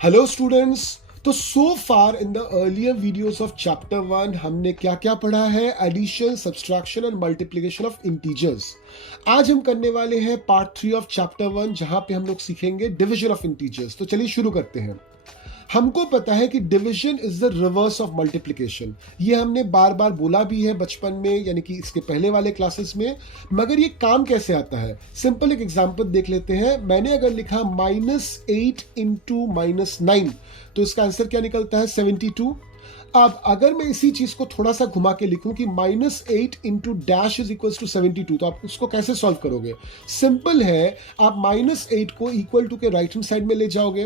Hello students. तो so far in the earlier videos of chapter 1 हमने क्या क्या पढ़ा है? Addition, subtraction and multiplication of integers. आज हम करने वाले हैं पार्ट 3 ऑफ चैप्टर 1, जहां पे हम लोग सीखेंगे डिवीजन ऑफ इंटीजर्स। तो चलिए शुरू करते हैं। हमको पता है कि division is the reverse of multiplication. ये हमने बार बार बोला भी है बचपन में, यानी कि इसके पहले वाले क्लासेस में। मगर ये काम कैसे आता है? सिंपल एक एग्जांपल देख लेते हैं। मैंने अगर लिखा -8 इंटू -9, तो इसका आंसर क्या निकलता है? 72। अब अगर मैं इसी चीज को थोड़ा सा घुमा के लिखूं कि -8 into dash is equal to 72, तो आप उसको कैसे सॉल्व करोगे? सिंपल है, आप -8 को इक्वल टू के राइट हैंड साइड में ले जाओगे।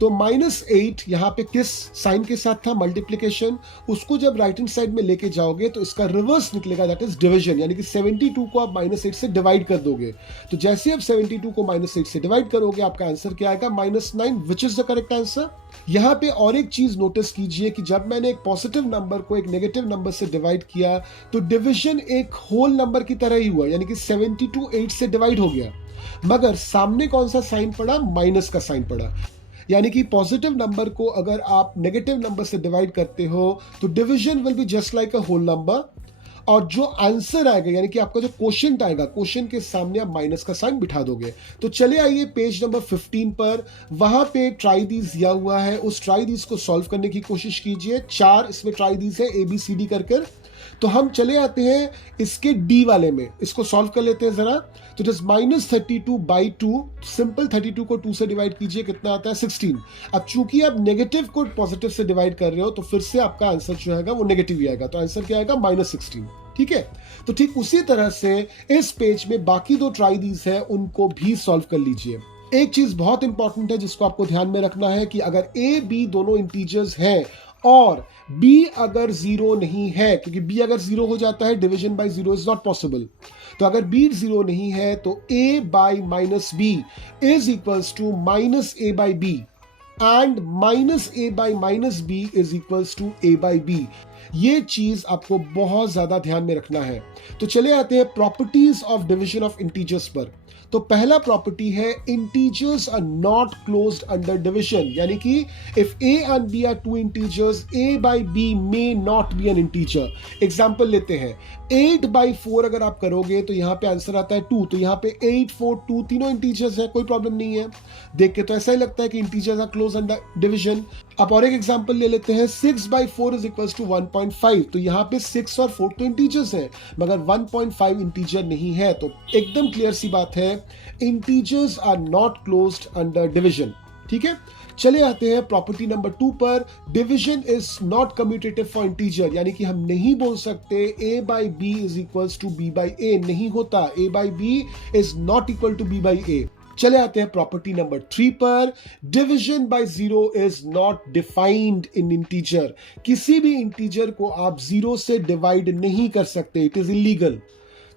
तो -8 यहां पे किस साइन के साथ था? मल्टीप्लिकेशन। उसको जब राइट हैंड साइड में लेके जाओगे तो इसका रिवर्स निकलेगा, दैट इज डिवीजन। यानी कि 72 को आप -8 से डिवाइड कर दोगे। तो जैसे आप 72 को -8 से डिवाइड करोगे, आपका आंसर क्या आएगा? -9, which is the correct answer. यहां पे और एक चीज नोटिस कीजिए कि जब मैंने एक पॉजिटिव नंबर को एक नेगेटिव नंबर से डिवाइड किया, तो डिवीजन एक होल नंबर की तरह ही हुआ, यानी कि 72 8 से डिवाइड हो गया। मगर सामने कौन सा साइन पड़ा? माइनस का साइन पड़ा। यानी कि पॉजिटिव नंबर को अगर आप नेगेटिव नंबर से डिवाइड करते हो, तो division will be just like a whole number, और जो आंसर आएगा, यानी कि आपका जो क्वेश्चन आएगा, क्वेश्चन के सामने आप माइनस का साइन बिठा दोगे। तो चले आइए पेज नंबर 15 पर। वहां पे ट्राई दीज दिया हुआ है, उस ट्राई दीज को सॉल्व करने की कोशिश कीजिए। 4 इसमें ट्राई दीज है, ABCD कर। तो हम चले आते हैं इसके डी वाले में, इसको सॉल्व कर लेते हैं जरा। तो जस्ट -32/2, सिंपल 32 को 2 से डिवाइड कीजिए, कितना आता है? 16। अब चूंकि आप नेगेटिव को पॉजिटिव से डिवाइड कर रहे हो, तो फिर से आपका आंसर जो आएगा वो नेगेटिव ही आएगा। तो आंसर क्या आएगा? -16। ठीक है। तो ठीक उसी तरह से इस पेज में बाकी दो ट्राई दीज है, उनको भी सॉल्व कर लीजिए। एक चीज बहुत इंपॉर्टेंट है जिसको आपको ध्यान में रखना है कि अगर A, B दोनों इंटीजर्स हैं और B अगर 0 नहीं है, क्योंकि B अगर 0 हो जाता है, division by 0 is not possible. तो अगर B 0 नहीं है, तो A by -B is equals to -A/B, and -A/-B is equals to A/B। ये चीज आपको बहुत ज्यादा ध्यान में रखना है। तो चले आते हैं properties of division of integers पर। तो पहला प्रॉपर्टी है, integers are not closed under division. यानी कि if A and B are two integers, A/B may not be an integer. Example लेते हैं, 8/4 अगर आप करोगे तो यहां पे आंसर आता है 2। तो यहां पे 8, 4, 2 तीनों इंटीजर्स है, कोई प्रॉब्लम नहीं है। देख के तो ऐसा ही लगता है कि integers are close under division. अब और एक एग्जांपल ले लेते हैं, 6/4 इज इक्वल्स टू 1.5। तो यहां पे 6 और 4 तो इंटीजर्स है, मगर 1.5 इंटीजर नहीं है। तो एकदम क्लियर सी बात है, integers are not closed under division. ठीक है। चले आते हैं प्रॉपर्टी नंबर 2 पर। Division is not commutative for integer, यानी कि हम नहीं बोल सकते A/B is equals to B/A, नहीं होता। A/B is not equal to B/A। चले आते हैं प्रॉपर्टी नंबर 3 पर। Division by 0 is not defined in integer. किसी भी इंटीजर को आप 0 से डिवाइड नहीं कर सकते, इट इज इलीगल।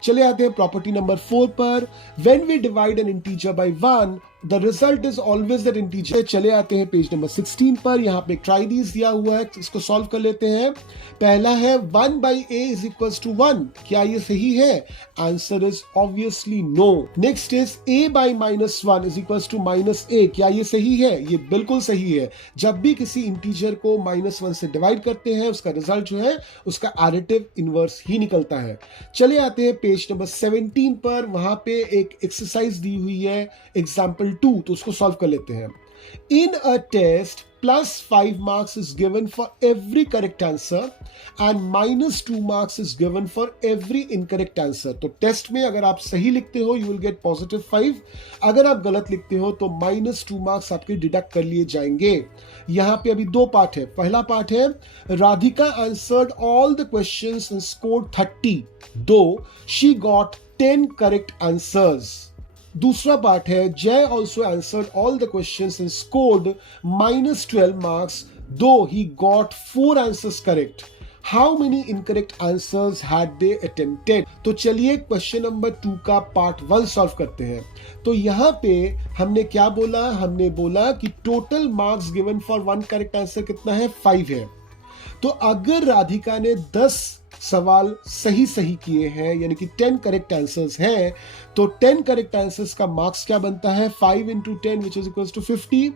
चले आते हैं प्रॉपर्टी नंबर 4 पर। When we divide an integer by 1, the result is always that integer. चले आते हैं पेज नंबर 16 पर। यहां पे ट्राई दीज दिया हुआ है, इसको सॉल्व कर लेते हैं। पहला है 1/A इज इक्वल्स टू 1। क्या ये सही है? Answer is obviously no. Next is A/-1 is equals to -A। क्या ये सही है? ये बिल्कुल सही है। जब भी किसी इंटीजर को -1 से डिवाइड करते हैं, उसका रिजल्ट जो है उसका एडिटिव इनवर्स ही निकलता है। चले आते हैं पेज नंबर 17 पर। वहां पे एक एक्सरसाइज दी हुई है, एग्जाम्पल 2, तो उसको सॉल्व कर लेते हैं। इन a test, +5 marks is given for every correct answer and -2 marks is given for every incorrect answer। तो टेस्ट में अगर आप सही लिखते हो, you will get +5। अगर आप गलत लिखते हो तो -2 मार्क्स आपके डिडक्ट कर लिए जाएंगे। यहां पे अभी 2 पार्ट है। पहला पार्ट है, Radhika answered all the questions and scored 30, though she got 10 correct answers. दूसरा पार्ट है, Jay also answered all the questions and scored -12 marks, though he got 4 answers correct. How many incorrect answers had they attempted? तो चलिए question number 2 का part 1 solve करते हैं। तो यहां पे हमने क्या बोला? हमने बोला कि total marks given for 1 correct answer कितना है? 5 है। तो अगर राधिका ने 10 सवाल सही सही किए हैं, यानी कि 10 करेक्ट आंसर्स हैं, तो 10 करेक्ट आंसर्स का मार्क्स क्या बनता है? 5 into 10 which is equals to 50।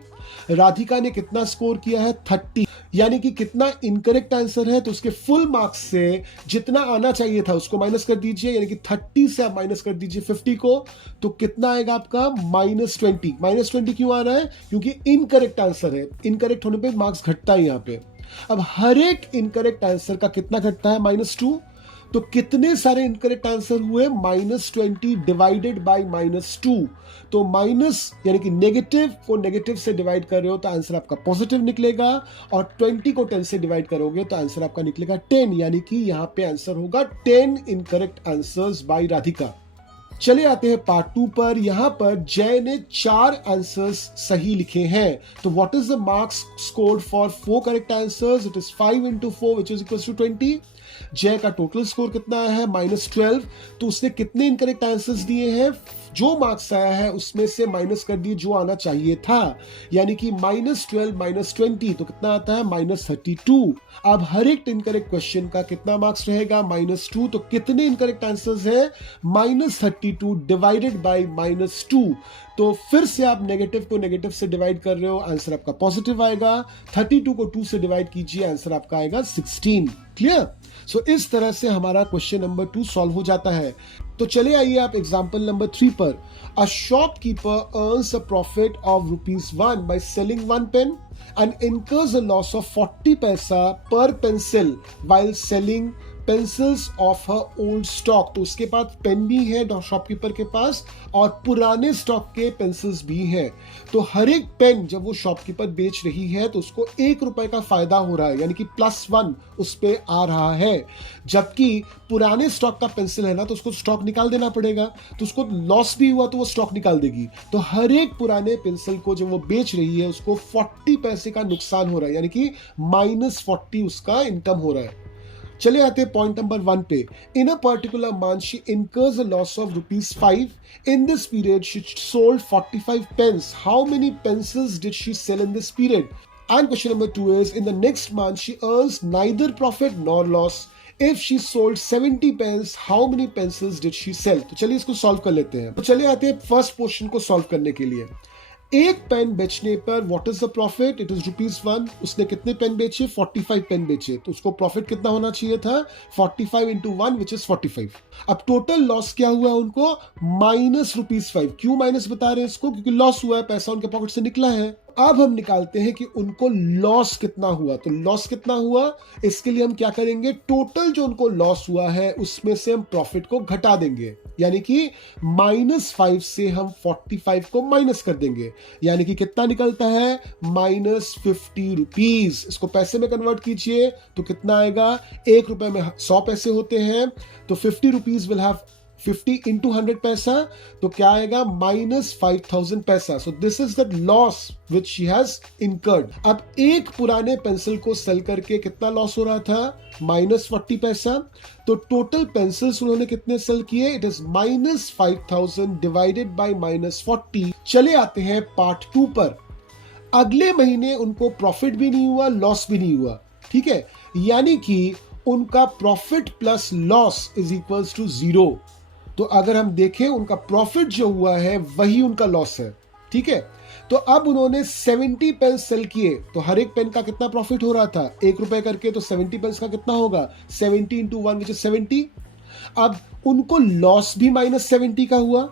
Radhika ने कितना स्कोर किया है? 30। यानी कि कितना इनकरेक्ट आंसर है, तो उसके फुल मार्क्स से जितना आना चाहिए था उसको माइनस कर दीजिए, यानी कि 30 से आप माइनस कर दीजिए 50 को, तो कितना आएगा आपका? -20। -20 क्यों आ रहा है? क्योंकि इनकरेक्ट आंसर है, इनकरेक्ट होने पे मार्क्स घटता है यहाँ पे। अब हर एक इनकरेक्ट आंसर का कितना घटता है? -2। तो कितने सारे इनकरेक्ट आंसर हुए? -20 डिवाइडेड बाय -2। तो माइनस यानी कि नेगेटिव को नेगेटिव से डिवाइड कर रहे हो तो आंसर आपका पॉजिटिव निकलेगा, और 20 को 10 से डिवाइड करोगे तो आंसर आपका निकलेगा 10, यानी कि यहां पे आंसर होगा 10 इनकरेक्ट आंसर्स बाय राधिका। चले आते हैं पार्ट 2 पर। यहां पर जय ने 4 आंसर्स सही लिखे हैं, तो what is the marks scored for 4 correct answers? It is 5 into 4 which is equals to 20। Jai का टोटल स्कोर कितना है? -12। तो उसने कितने इनकरेक्ट आंसर्स दिए हैं? जो मार्क्स आया है उसमें से माइनस कर दिए जो आना चाहिए था, यानी कि -12 -20 तो कितना आता है? -32। अब हर एक इनकरेक्ट क्वेश्चन का कितना मार्क्स रहेगा? -2। तो कितने इनकरेक्ट आंसर्स है? -32 डिवाइडेड बाय -2। तो फिर से आप नेगेटिव को नेगेटिव से डिवाइड कर रहे हो, आंसर आपका पॉजिटिव आएगा। 32 को 2 से डिवाइड कीजिए, आंसर आपका आएगा 16। क्लियर? सो इस तरह से हमारा क्वेश्चन नंबर 2 सॉल्व हो जाता है। तो चले आइए आप एग्जाम्पल नंबर 3 पर। A shopkeeper earns a profit of ₹1 by selling 1 pen and incurs a loss of 40 पैसा per pencil while selling pencils of her old stock. तो उसके पास पेन भी है शॉपकीपर के पास, और पुराने स्टॉक के पेंसिल्स भी हैं। तो हर एक पेन जब वो शॉपकीपर बेच रही है तो उसको ₹1 का फायदा हो रहा है, यानी कि +1 उस पे आ रहा है। जबकि पुराने स्टॉक का पेंसिल है ना, तो उसको स्टॉक निकाल देना पड़ेगा, तो उसको लॉस भी हुआ तो वो स्टॉक निकाल देगी। तो हर एक पुराने पेंसिल को जब वो बेच रही है उसको 40 पैसे का नुकसान हो रहा है, यानी कि -40 उसका इनकम हो रहा है। चले आते हैं पॉइंट नंबर 1 पे। In a particular month she incurs a loss of ₹5। In this period she sold 45 pens. How many pencils did she sell in this period? And question number 2 is, in the next month she earns neither profit nor loss. If she sold 70 pens, how many pencils did she sell? तो चलिए इसको solve कर लेते हैं। तो चलिए आते हैं फर्स्ट पोर्शन को सॉल्व करने के लिए। एक पेन बेचने पर what is the profit? It is ₹1। उसने कितने पेन बेचे? 45 पेन बेचे, तो उसको प्रॉफिट कितना होना चाहिए था? 45 into 1 विच इज 45। अब टोटल लॉस क्या हुआ उनको? -5। क्यों माइनस बता रहे हैं इसको? क्योंकि लॉस हुआ है, पैसा उनके पॉकेट से निकला है। अब हम निकालते हैं कि उनको लॉस कितना हुआ। तो लॉस कितना हुआ, इसके लिए हम क्या करेंगे? टोटल जो उनको लॉस हुआ है उसमें से हम प्रॉफिट को घटा देंगे, यानी कि -5 से हम 45 को माइनस कर देंगे, यानी कि कितना निकलता है? -50 रुपीज। इसको पैसे में कन्वर्ट कीजिए तो कितना आएगा? ₹1 में 100 पैसे होते हैं, तो 50 रुपीज विल हैव 50 into 100 पैसा, तो क्या आएगा? -5000 पैसा। So this is the loss which she has incurred. अब एक पुराने पेंसिल को सेल करके कितना लॉस हो रहा था? -40 पैसा। तो टोटल पेंसिल्स उन्होंने कितने सेल किए? It is -5000 divided by -40। चले आते हैं पार्ट 2 पर। अगले महीने उनको प्रॉफिट भी नहीं हुआ, लॉस भी नहीं हुआ, ठीक है, यानी कि उनका profit plus loss is equals to 0। तो अगर हम देखें उनका प्रॉफिट जो हुआ है वही उनका लॉस है, ठीक है। तो अब उन्होंने 70 पेन सेल किए, तो हर एक पेन का कितना प्रॉफिट हो रहा था? ₹1 करके, तो 70 पेन का कितना होगा? 70 into 1 विच इज 70। अब उनको लॉस भी -70 का हुआ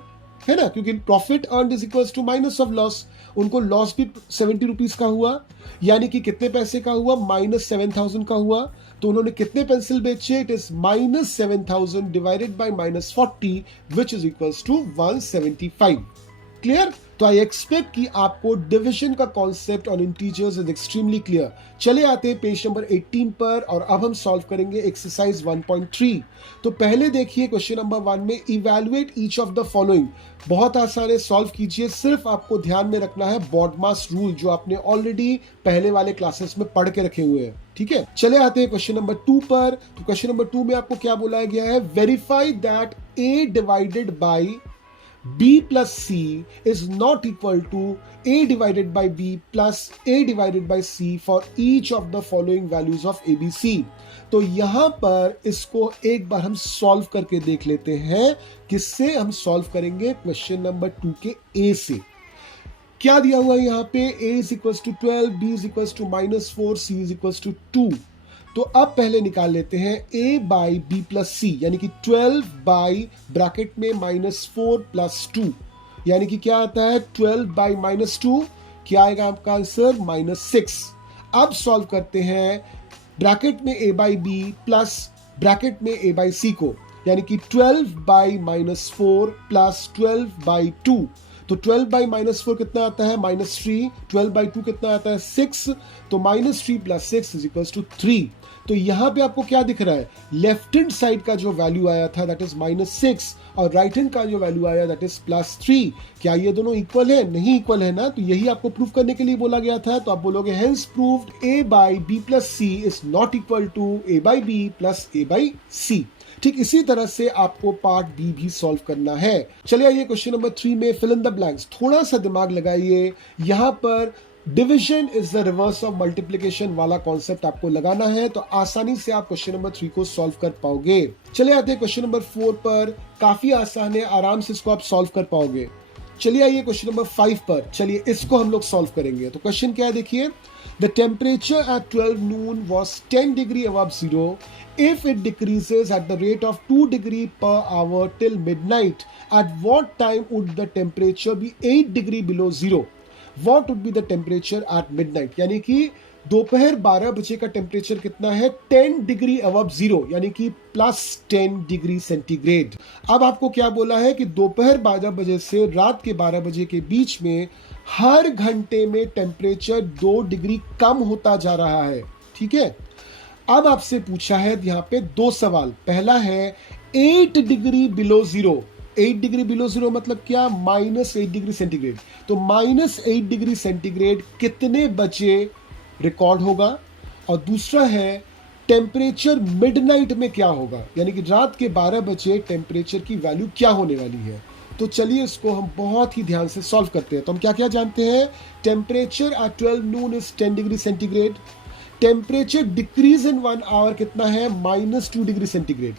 है ना, क्योंकि profit earned is equals to minus of loss. उनको लॉस भी 70 रुपीज का हुआ, यानी कि कितने पैसे का हुआ? -7000 का हुआ। तो उन्होंने कितने पेंसिल बेचे? It is -7000 divided by -40 which is equals to 175। Clear? तो आई एक्सपेक्ट कि आपको डिविजन का concept on integers is extremely clear. चले आते हैं पेज नंबर 18 पर, और अब हम सॉल्व करेंगे एक्सरसाइज 1.3। तो पहले देखिए क्वेश्चन नंबर 1 में evaluate each of the following. बहुत आसान है, सॉल्व कीजिए। सिर्फ आपको ध्यान में रखना है बॉडमास रूल, जो आपने ऑलरेडी पहले वाले क्लासेस में पढ़ के रखे हुए हैं, ठीक है। चले आते हैं क्वेश्चन नंबर 2 पर। तो क्वेश्चन नंबर 2 में आपको क्या बोला गया है? Verify that A divided by b plus c is not equal to a divided by b plus a divided by c for each of the following values of abc। तो यहां पर इसको एक बार हम सॉल्व करके देख लेते हैं। किससे हम सॉल्व करेंगे? क्वेश्चन नंबर 2 के ए से। क्या दिया हुआ है यहाँ पे? a is equal to 12, b is equal to -4, c is equal to 2। तो अब पहले निकाल लेते हैं a by B plus c, यानी कि 12 बाई ब्रैकेट में -4 प्लस 2, यानी कि क्या आता है 12 बाई -2, क्या आएगा आपका आंसर? -6। अब सॉल्व करते हैं ब्रैकेट में a by B plus bracket में a बाई सी को, यानी कि 12 बाई -4 प्लस 12 बाई 2। तो 12 बाई -4 कितना आता है? -3। 12 बाई 2 कितना आता है? 6। तो -3 प्लस 6 इज इक्वल टू 3। तो यहां पे आपको क्या दिख रहा है? लेफ्ट हैंड साइड का जो वैल्यू आया था दैट इज -6 और राइट हैंड का जो वैल्यू आया दैट इज +3। क्या ये दोनों इक्वल है? नहीं इक्वल है ना। तो यही आपको प्रूव करने के लिए बोला गया था। तो आप बोलोगे hence proved a by B plus C is not equal to a by B plus a by C. ठीक इसी तरह से आपको पार्ट बी भी सॉल्व करना है। चलिए आइए क्वेश्चन नंबर 3 में फिल इन द ब्लैंक्स। थोड़ा सा दिमाग लगाइए। यहां पर division is the reverse of multiplication वाला कॉन्सेप्ट आपको लगाना है, तो आसानी से आप क्वेश्चन नंबर 3 को सॉल्व कर पाओगे। चलिए आते हैं क्वेश्चन नंबर 4 पर। काफी आसान है, आराम से इसको आप सॉल्व कर पाओगे। चलिए आइए क्वेश्चन नंबर 5 पर। चलिए इसको हम लोग सॉल्व करेंगे। तो क्वेश्चन क्या है देखिए, the temperature at 12 noon was 10 degree above zero if it decreases at the rate of 2 degree per hour till midnight. At what time would the temperature be 8 degree below zero? What would be the temperature at midnight? यानी कि दोपहर 12 बजे का temperature कितना है? 10 degree above zero, यानी कि +10 degree centigrade. अब आपको क्या बोला है कि दोपहर 12 बजे से रात के 12 बजे के बीच में हर घंटे में टेम्परेचर 2 डिग्री कम होता जा रहा है। ठीक है, अब आपसे पूछा है यहाँ पे 2 सवाल। पहला है 8 degree below zero. 8 degree below zero मतलब क्या? -8 डिग्री सेंटीग्रेड। तो -8 डिग्री सेंटीग्रेड कितने बजे रिकॉर्ड होगा? और दूसरा है टेम्परेचर मिडनाइट में क्या होगा, यानी कि रात के 12 बजे टेम्परेचर की वैल्यू क्या होने वाली है। तो चलिए इसको हम बहुत ही ध्यान से सॉल्व करते हैं। तो हम क्या क्या जानते हैं? Temperature at 12 noon is 10 degree centigrade. Temperature decrease in 1 hour कितना है? -2 डिग्री सेंटीग्रेड।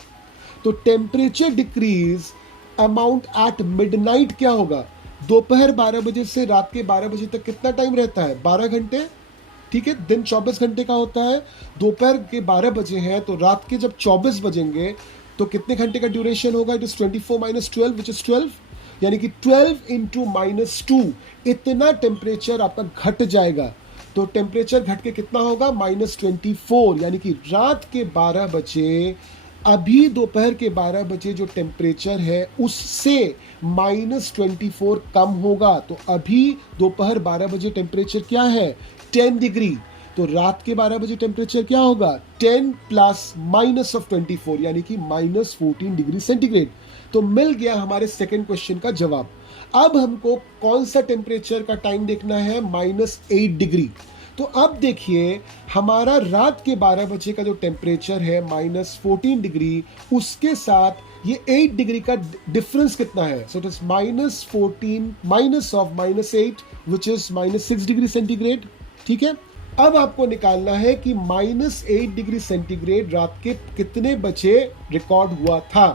तो temperature decrease amount at midnight क्या होगा? दोपहर 12 बजे से रात के 12 बजे तक कितना टाइम रहता है? 12 घंटे। ठीक है, दिन 24 घंटे का होता है। दोपहर के 12 बजे हैं तो रात के जब 24 बजेंगे तो कितने घंटे का ड्यूरेशन होगा? इट इज 24 - 12 विच इज 12, यानी कि 12 × -2 इतना टेम्परेचर आपका घट जाएगा। तो टेम्परेचर घट के कितना होगा? -24, यानी कि रात के 12 बजे अभी दोपहर के 12 बजे जो टेम्परेचर है उससे -24 कम होगा। तो अभी दोपहर 12 बजे टेम्परेचर क्या है? 10 डिग्री। तो रात के 12 बजे टेम्परेचर क्या होगा? 10 प्लस -24, यानी कि -14 डिग्री सेंटीग्रेड। तो मिल गया हमारे सेकेंड क्वेश्चन का जवाब। अब हमको कौन सा टेम्परेचर का टाइम देखना है? -8 डिग्री। तो अब देखिए हमारा रात के 12 बजे का जो टेम्परेचर है -14 डिग्री, उसके साथ ये 8 डिग्री का डिफरेंस कितना है? So it is -14 minus of -8 which is -6 degree centigrade. ठीक है, अब आपको निकालना है कि -8 डिग्री सेंटीग्रेड रात के कितने बजे रिकॉर्ड हुआ था।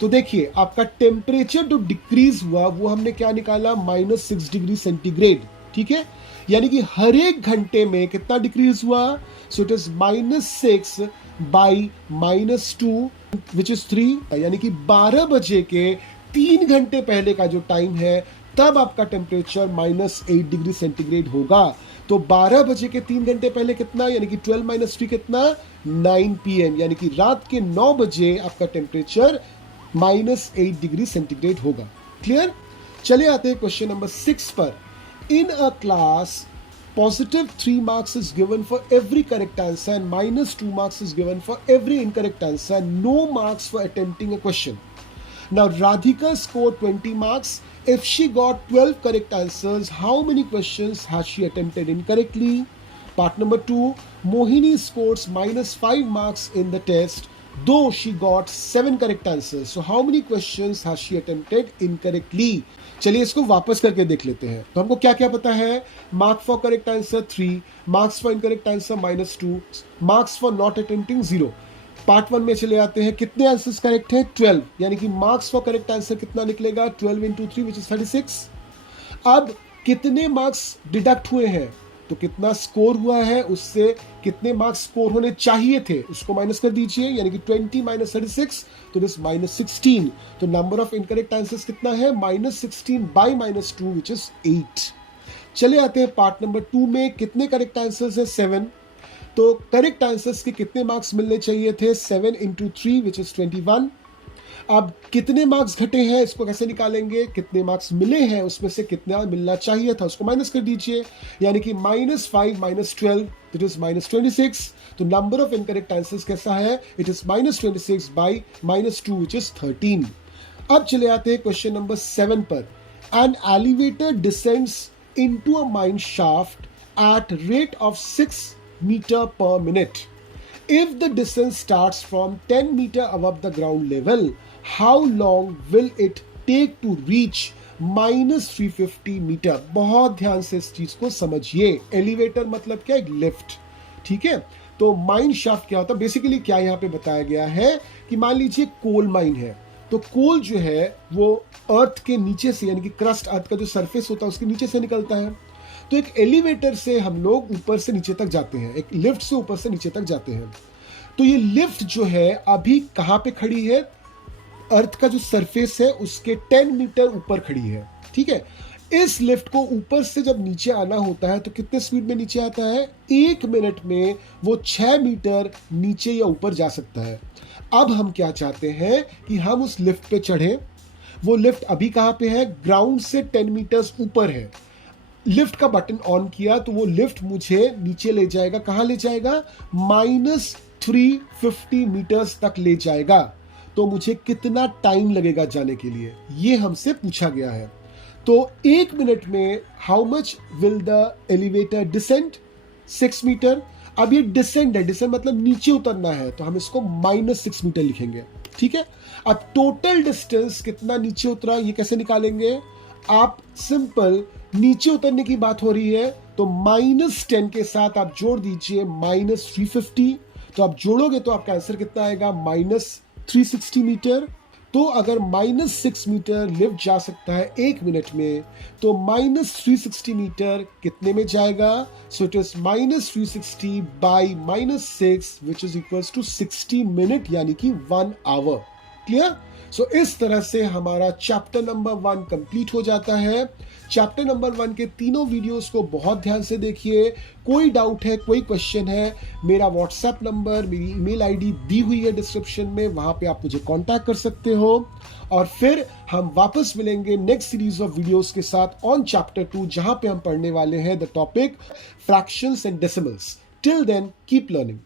तो देखिए आपका टेम्परेचर जो डिक्रीज हुआ वो हमने क्या निकाला? -6 डिग्री सेंटीग्रेड। ठीक है, यानी कि हर एक घंटे में कितना डिक्रीज हुआ? So it is -6 by -2 which is 3, यानी कि 12 बजे के 3 घंटे पहले का जो टाइम है तब आपका टेम्परेचर -8 डिग्री सेंटीग्रेड होगा। तो 12 बजे के 3 घंटे पहले कितना? यानी कि 12 - 3 कितना? 9 PM, यानी कि रात के 9 बजे आपका टेम्परेचर -8 डिग्री सेंटीग्रेड होगा। क्लियर? चले आते हैं क्वेश्चन नंबर 6 पर। In a class, +3 marks is given for every correct answer and -2 marks is given for every incorrect answer, no marks for attempting a question. Now Radhika scored 20 marks. If she got 12 correct answers, how many questions has she attempted incorrectly? Part number 2, Mohini scores -5 marks in the test. though she got 7 correct answers. So how many questions has she attempted incorrectly? चलिए इसको वापस करके देख लेते हैं. तो हमको क्या क्या पता है? Mark for correct answer 3, marks for incorrect answer -2, marks for not attempting 0. Part 1 में चले आते हैं. कितने आंसर्स करेक्ट हैं? 12. यानी कि मार्क्स फॉर करेक्ट आंसर कितना निकलेगा? 12 into 3 which is 36. अब कितने मार्क्स डिडक्ट हुए हैं? तो कितना स्कोर हुआ है उससे कितने मार्क्स स्कोर होने चाहिए थे उसको माइनस कर दीजिए. यानी कि 20 - 36 तो दिस -16. तो नंबर ऑफ इनकरेक्ट आंसर्स कितना है? -16 by -2 which is 8. चले आते हैं पार्ट नंबर 2 में. कितने करेक्ट आंसर्स है? 7. तो करेक्ट आंसर्स के कितने मार्क्स मिलने चाहिए थे? 7 into 3 which is 21. अब कितने मार्क्स घटे हैं इसको कैसे निकालेंगे? कितने मार्क्स मिले हैं उसमें से कितना मिलना चाहिए था उसको माइनस कर दीजिए. यानी कि -5 - 12 इट इज -26. तो नंबर ऑफ इनकरेक्ट आंसर्स कैसा है? It is -26 by -2 which is 13. अब चले आते हैं क्वेश्चन नंबर 7 पर. An elevator descends into a mine shaft at rate of 6 meter per minute. If the descent starts from 10 meter above the ground level, how long will it take to reach -350 metre? बहुत ध्यान से इस चीज को समझिए. Elevator मतलब क्या? एक लिफ्ट. ठीक है. तो माइन शाफ्ट क्या होता है? बेसिकली क्या यहाँ पे बताया गया है कि मान लीजिए कोल माइन है. तो कोल जो है वो अर्थ के नीचे से, यानी कि क्रस्ट, अर्थ का जो सरफेस होता है उसके नीचे से निकलता है. तो एक एलिवेटर से हम लोग ऊपर से नीचे तक जाते हैं, एक लिफ्ट से ऊपर से नीचे तक जाते हैं. तो ये लिफ्ट जो है अभी कहां पे खड़ी है? अर्थ का जो सरफेस है उसके 10 मीटर ऊपर खड़ी है. ठीक है. इस लिफ्ट को ऊपर से जब नीचे आना होता है तो कितने स्पीड में नीचे आता है? 1 मिनट में वो 6 मीटर नीचे या ऊपर जा सकता है. अब हम क्या चाहते हैं कि हम उस लिफ्ट पे चढ़े. वो लिफ्ट अभी कहां पे है? ग्राउंड से 10 मीटर्स ऊपर है. लिफ्ट का बटन ऑन किया तो वो लिफ्ट मुझे नीचे ले जाएगा. कहां ले जाएगा? -350 मीटर्स तक ले जाएगा. तो मुझे कितना टाइम लगेगा जाने के लिए, ये हमसे पूछा गया है. तो 1 मिनट में how much will the elevator descend? 6 metre. अब ये डिसेंड है, डिसेंड मतलब नीचे उतरना है, तो हम इसको -6 मीटर लिखेंगे. ठीक है. अब टोटल डिस्टेंस कितना नीचे उतरा ये कैसे निकालेंगे? आप सिंपल, नीचे उतरने की बात हो रही है तो -10 के साथ आप जोड़ दीजिए -350. तो आप जोड़ोगे तो आपका आंसर कितना आएगा? -360 मीटर. तो अगर -6 मीटर लिफ्ट जा सकता है 1 मिनट में, तो -360 मीटर कितने में जाएगा? So it is -360 by -6 which is equals to 60 minute, यानी कि 1 आवर. क्लियर? सो इस तरह से हमारा चैप्टर नंबर 1 कंप्लीट हो जाता है. चैप्टर नंबर 1 के तीनों वीडियोस को बहुत ध्यान से देखिए. कोई डाउट है, कोई क्वेश्चन है, मेरा व्हाट्सएप नंबर, मेरी ईमेल आईडी दी हुई है डिस्क्रिप्शन में, वहां पे आप मुझे कांटेक्ट कर सकते हो. और फिर हम वापस मिलेंगे नेक्स्ट सीरीज ऑफ वीडियोस के साथ ऑन चैप्टर 2, जहां पे हम पढ़ने वाले हैं the topic fractions and decimals. Till then keep learning.